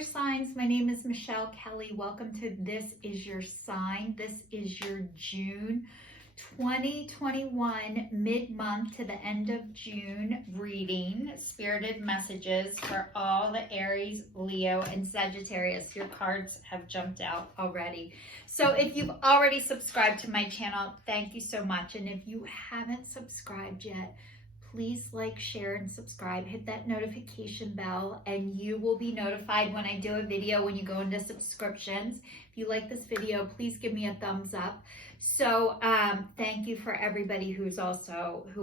fire signs, my name is Michelle Kelly. Welcome to This Is Your Sign. This is your June 2021 mid-month to the end of June reading. Spirited messages for all the Aries, Leo, and Sagittarius. Your cards have jumped out already. So if you've already subscribed to my channel, thank you so much. And if you haven't subscribed yet, please like, share, and subscribe. Hit that notification bell and you will be notified when I do a video when you go into subscriptions. If you like this video, please give me a thumbs up. So thank you for everybody who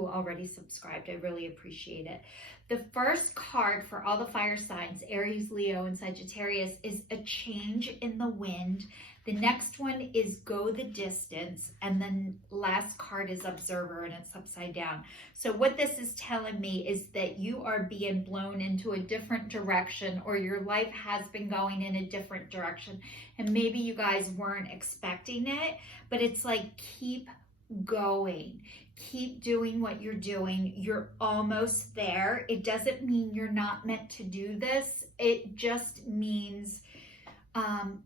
already subscribed. I really appreciate it. The first card for all the fire signs, Aries, Leo, and Sagittarius, is a change in the wind. The next one is go the distance, and then last card is observer, and it's upside down. So what this is telling me is that you are being blown into a different direction, or your life has been going in a different direction, and maybe you guys weren't expecting it, but it's like keep going. Keep doing what you're doing. You're almost there. It doesn't mean you're not meant to do this. It just means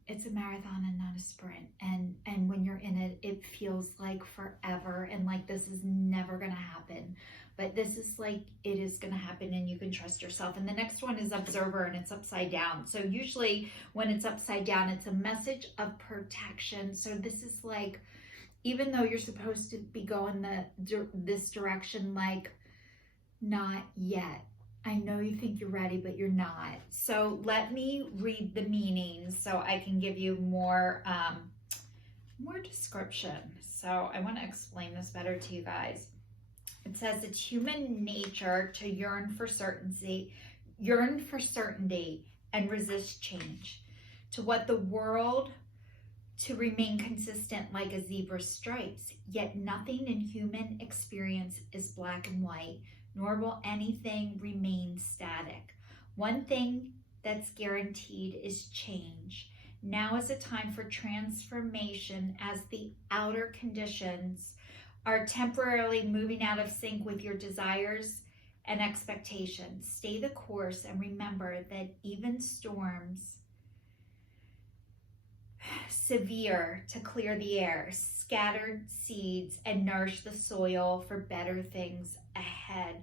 it's a marathon and not a sprint. And when you're in it, it feels like forever and like this is never going to happen. But this is like it is going to happen and you can trust yourself. And the next one is observer and it's upside down. So usually when it's upside down, it's a message of protection. So this is like, even though you're supposed to be going this direction, like not yet. I know you think you're ready, but you're not. So let me read the meanings so I can give you more description. So I want to explain this better to you guys. It says it's human nature to yearn for certainty and resist change. To what the world to remain consistent like a zebra's stripes, yet nothing in human experience is black and white, nor will anything remain static. One thing that's guaranteed is change. Now is a time for transformation as the outer conditions are temporarily moving out of sync with your desires and expectations. Stay the course and remember that even storms severe to clear the air, scattered seeds, and nourish the soil for better things ahead.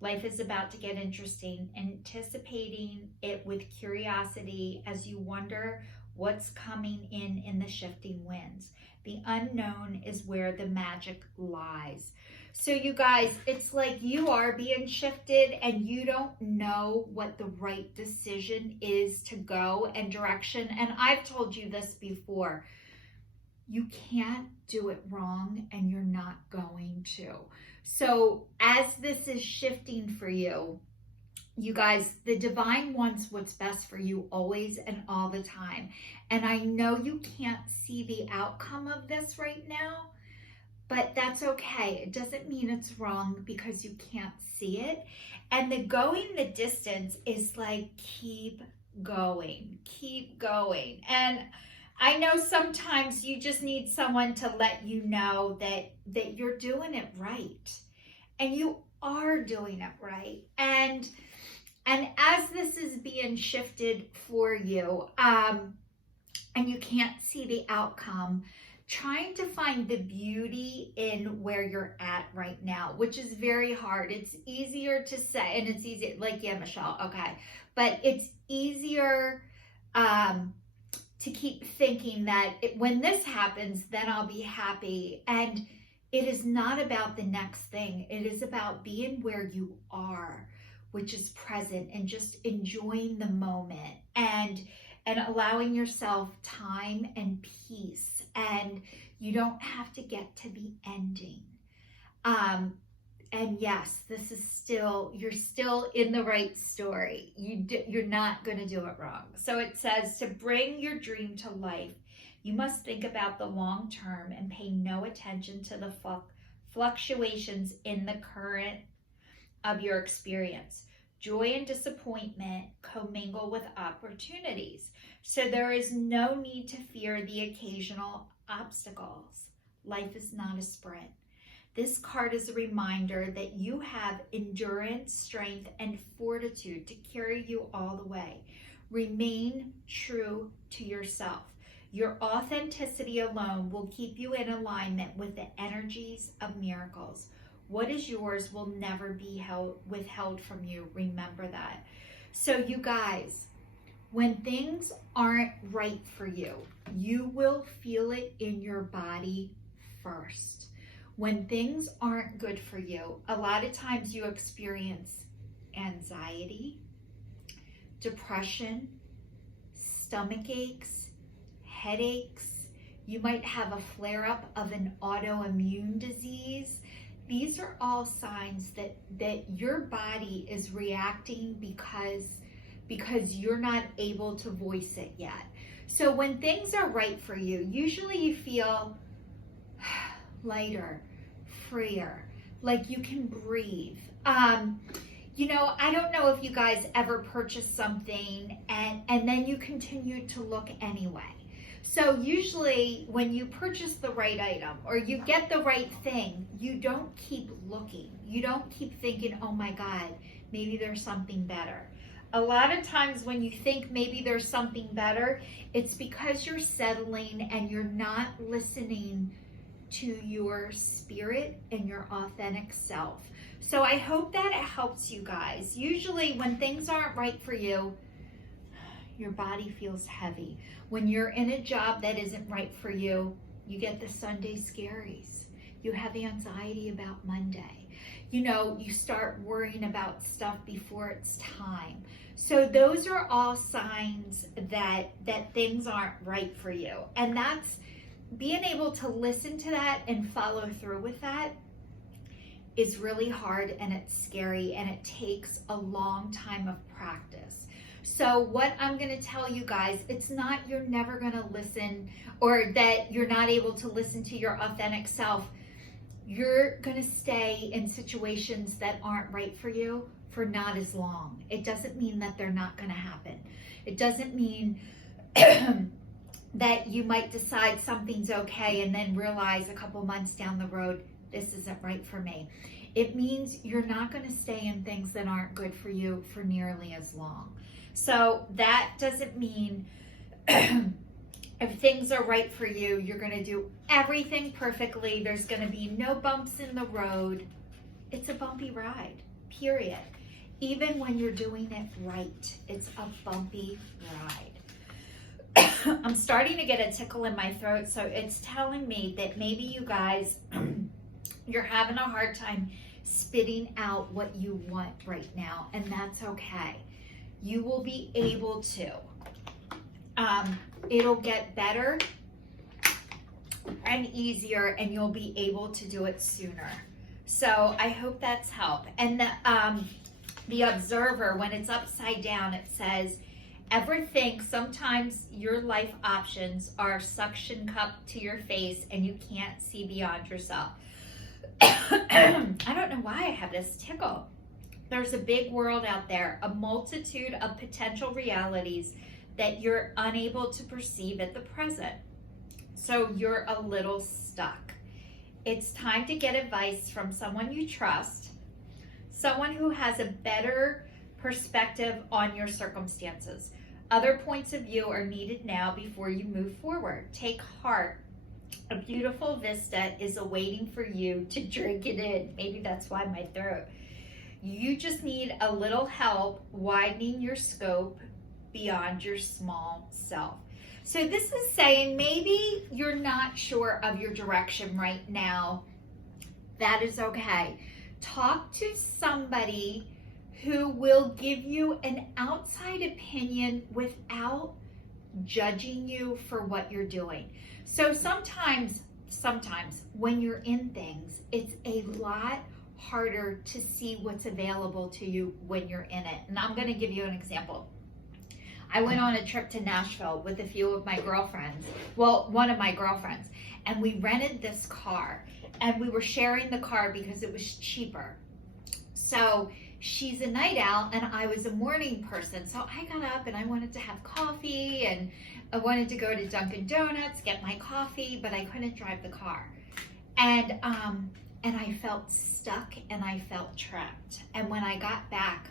Life is about to get interesting, anticipating it with curiosity as you wonder what's coming in the shifting winds. The unknown is where the magic lies. So you guys, it's like you are being shifted and you don't know what the right decision is to go and direction. And I've told you this before. You can't do it wrong and you're not going to. So as this is shifting for you, you guys, the divine wants what's best for you always and all the time. And I know you can't see the outcome of this right now, but that's okay. It doesn't mean it's wrong because you can't see it. And the going the distance is like, keep going, keep going. And I know sometimes you just need someone to let you know that you're doing it right. And you are doing it right. And as this is being shifted for you, and you can't see the outcome, trying to find the beauty in where you're at right now, which is very hard. It's easier to say, and it's easy, like, yeah, Michelle, okay. But it's easier to keep thinking that when this happens, then I'll be happy. And it is not about the next thing. It is about being where you are, which is present, and just enjoying the moment and allowing yourself time and peace. And you don't have to get to the ending. And yes, this is you're still in the right story. You're not going to do it wrong. So it says to bring your dream to life, you must think about the long term and pay no attention to the fluctuations in the current of your experience. Joy and disappointment commingle with opportunities. So there is no need to fear the occasional obstacles. Life is not a sprint. This card is a reminder that you have endurance, strength, and fortitude to carry you all the way. Remain true to yourself. Your authenticity alone will keep you in alignment with the energies of miracles. What is yours will never be withheld from you. Remember that. So you guys, when things aren't right for you, you will feel it in your body first. When things aren't good for you, a lot of times you experience anxiety, depression, stomach aches, headaches. You might have a flare-up of an autoimmune disease. These are all signs that your body is reacting because you're not able to voice it yet. So when things are right for you, usually you feel lighter, freer, like you can breathe. You know, I don't know if you guys ever purchase something and then you continue to look anyway. So usually when you purchase the right item or you get the right thing, you don't keep looking. You don't keep thinking, oh my God, maybe there's something better. A lot of times when you think maybe there's something better, it's because you're settling and you're not listening to your spirit and your authentic self. So I hope that it helps you guys. Usually when things aren't right for you, your body feels heavy. When you're in a job that isn't right for you, you get the Sunday scaries. You have anxiety about Monday. You know, you start worrying about stuff before it's time. So those are all signs that things aren't right for you. And that's being able to listen to that and follow through with that is really hard, and it's scary, and it takes a long time of practice. So what I'm going to tell you guys, it's not you're never going to listen or that you're not able to listen to your authentic self. You're going to stay in situations that aren't right for you for not as long. It doesn't mean that they're not going to happen. It doesn't mean that you might decide something's okay and then realize a couple months down the road, this isn't right for me. It means you're not going to stay in things that aren't good for you for nearly as long. So that doesn't mean if things are right for you, you're going to do everything perfectly. There's going to be no bumps in the road. It's a bumpy ride, period. Even when you're doing it right, it's a bumpy ride. I'm starting to get a tickle in my throat, so it's telling me that maybe you guys, you're having a hard time spitting out what you want right now, and that's okay. You will be able to. It'll get better and easier, and you'll be able to do it sooner. So I hope that's helped. And the observer, when it's upside down, it says, ever think sometimes your life options are suction cup to your face and you can't see beyond yourself? I don't know why I have this tickle. There's a big world out there, a multitude of potential realities that you're unable to perceive at the present. So you're a little stuck. It's time to get advice from someone you trust, someone who has a better perspective on your circumstances. Other points of view are needed now before you move forward. Take heart. A beautiful vista is awaiting for you to drink it in. Maybe that's why my throat. You just need a little help widening your scope beyond your small self. So this is saying maybe you're not sure of your direction right now. That is okay. Talk to somebody who will give you an outside opinion without judging you for what you're doing. So sometimes when you're in things, it's a lot harder to see what's available to you when you're in it. And I'm going to give you an example. I went on a trip to Nashville with a few of my girlfriends. Well, one of my girlfriends. And we rented this car. And we were sharing the car because it was cheaper. So she's a night owl and I was a morning person. So I got up and I wanted to have coffee and I wanted to go to Dunkin' Donuts, get my coffee, but I couldn't drive the car. And I felt stuck and I felt trapped. And when I got back,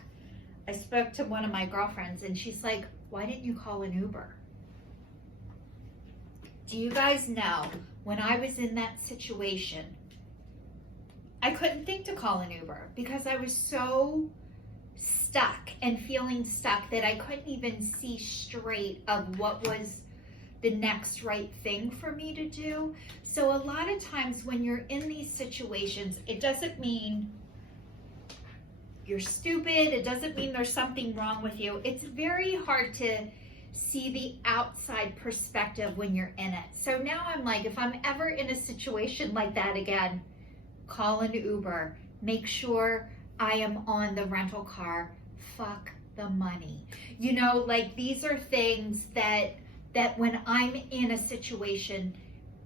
I spoke to one of my girlfriends and she's like, why didn't you call an Uber? Do you guys know, when I was in that situation, I couldn't think to call an Uber because I was so stuck and feeling stuck that I couldn't even see straight of what was the next right thing for me to do. So a lot of times when you're in these situations, it doesn't mean you're stupid. It doesn't mean there's something wrong with you. It's very hard to see the outside perspective when you're in it. So now I'm like, if I'm ever in a situation like that again, call an Uber. Make sure I am on the rental car. Fuck the money. You know, like these are things that when I'm in a situation,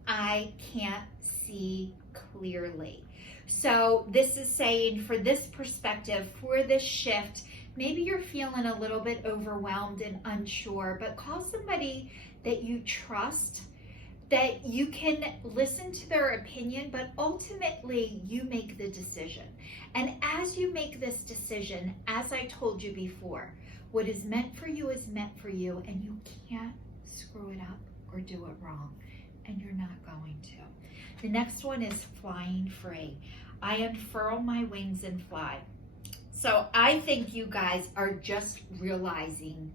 I can't see clearly. So this is saying, for this perspective, for this shift, maybe you're feeling a little bit overwhelmed and unsure, but call somebody that you trust, that you can listen to their opinion, but ultimately you make the decision. And as you make this decision, as I told you before, what is meant for you is meant for you, and you can't screw it up or do it wrong, and you're not going to. The next one is flying free. I unfurl my wings and fly. So I think you guys are just realizing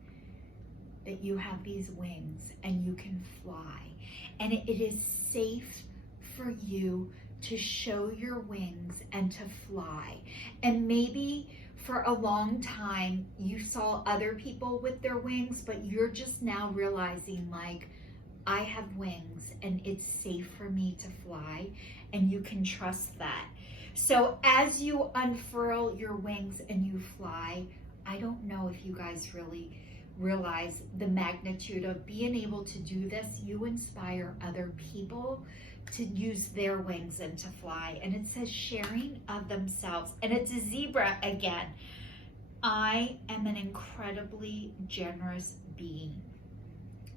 that you have these wings and you can fly. And it is safe for you to show your wings and to fly. And maybe for a long time you saw other people with their wings, but you're just now realizing, like, I have wings and it's safe for me to fly, and you can trust that. So as you unfurl your wings and you fly, I don't know if you guys really realize the magnitude of being able to do this. You inspire other people to use their wings and to fly. And it says sharing of themselves. And it's a zebra again. I am an incredibly generous being.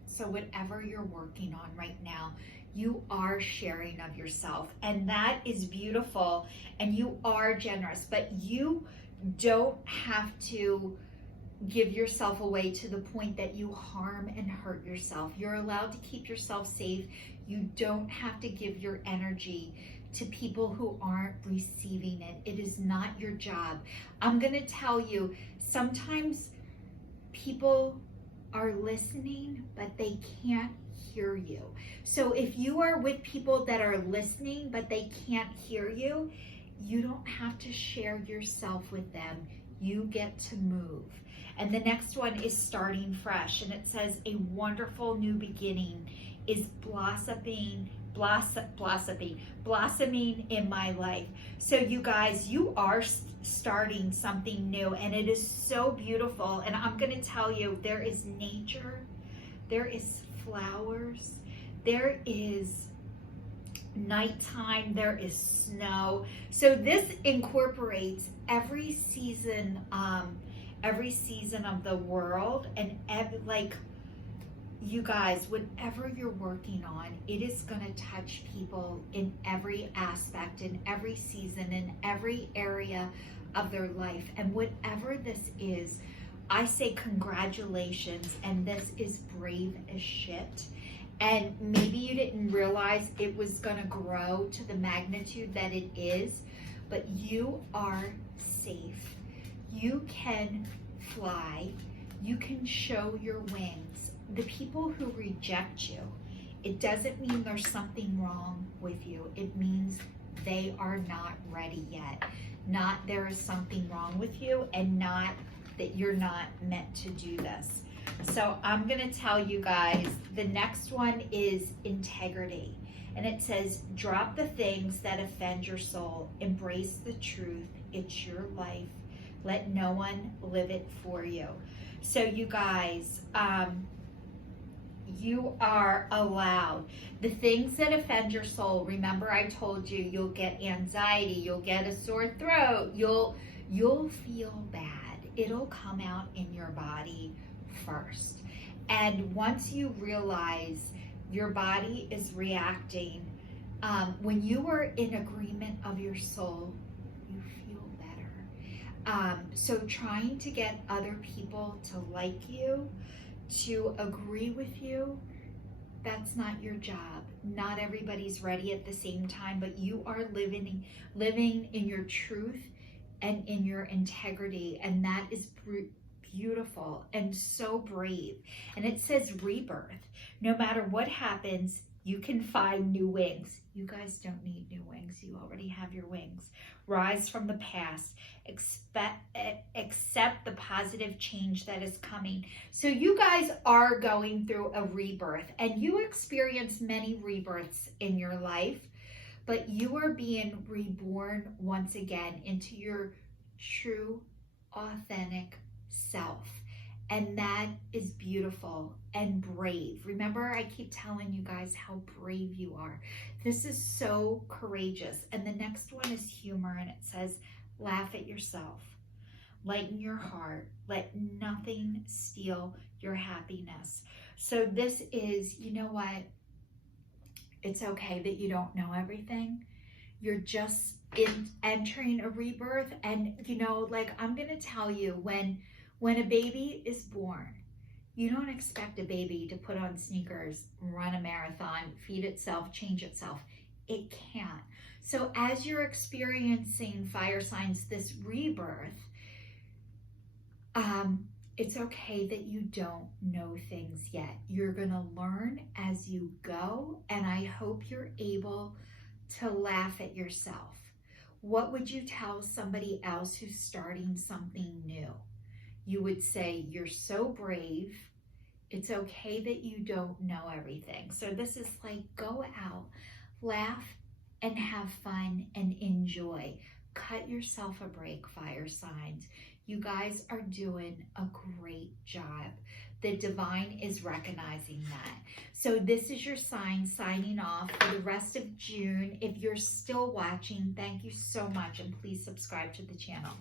So whatever you're working on right now, you are sharing of yourself, and that is beautiful, and you are generous, but you don't have to give yourself away to the point that you harm and hurt yourself. You're allowed to keep yourself safe. You don't have to give your energy to people who aren't receiving it. It is not your job. I'm going to tell you, sometimes people are listening, but they can't hear you. So if you are with people that are listening, but they can't hear you, you don't have to share yourself with them. You get to move. And the next one is starting fresh. And it says, a wonderful new beginning is blossoming in my life. So you guys, you are starting something new, and it is so beautiful. And I'm going to tell you, there is nature, there is flowers, there is nighttime, there is snow. So this incorporates every season of the world, and like, you guys, whatever you're working on, it is going to touch people in every aspect, in every season, in every area of their life. And whatever this is, I say congratulations, and this is brave as shit. And maybe you didn't realize it was going to grow to the magnitude that it is, but you are safe. You can fly. You can show your wings. The people who reject you, it doesn't mean there's something wrong with you. It means they are not ready yet. Not there is something wrong with you, and not that you're not meant to do this. So I'm going to tell you guys, the next one is integrity. And it says, drop the things that offend your soul. Embrace the truth. It's your life. Let no one live it for you. So you guys, you are allowed. The things that offend your soul, remember I told you, you'll get anxiety, you'll get a sore throat, you'll feel bad. It'll come out in your body first. And once you realize your body is reacting, when you are in agreement of your soul, you feel better. So trying to get other people to like you, to agree with you, that's not your job. Not everybody's ready at the same time, but you are living in your truth and in your integrity, and that is beautiful and so brave. And it says rebirth. No matter what happens, you can find new wings. You guys don't need new wings. You already have your wings. Rise from the past. Accept the positive change that is coming. So you guys are going through a rebirth, and you experience many rebirths in your life, but you are being reborn once again into your true, authentic self. And that is beautiful and brave. Remember, I keep telling you guys how brave you are. This is so courageous. And the next one is humor, and it says, laugh at yourself. Lighten your heart. Let nothing steal your happiness. So this is, you know what? It's okay that you don't know everything. You're just entering a rebirth. And, you know, like I'm going to tell you, when a baby is born, you don't expect a baby to put on sneakers, run a marathon, feed itself, change itself. It can't. So as you're experiencing fire signs, this rebirth, it's okay that you don't know things yet. You're gonna learn as you go, and I hope you're able to laugh at yourself. What would you tell somebody else who's starting something new? You would say, you're so brave. It's okay that you don't know everything. So this is like, go out, laugh, and have fun and enjoy. Cut yourself a break, fire signs. You guys are doing a great job. The divine is recognizing that. So this is your sign, signing off for the rest of June. If you're still watching, thank you so much, and please subscribe to the channel.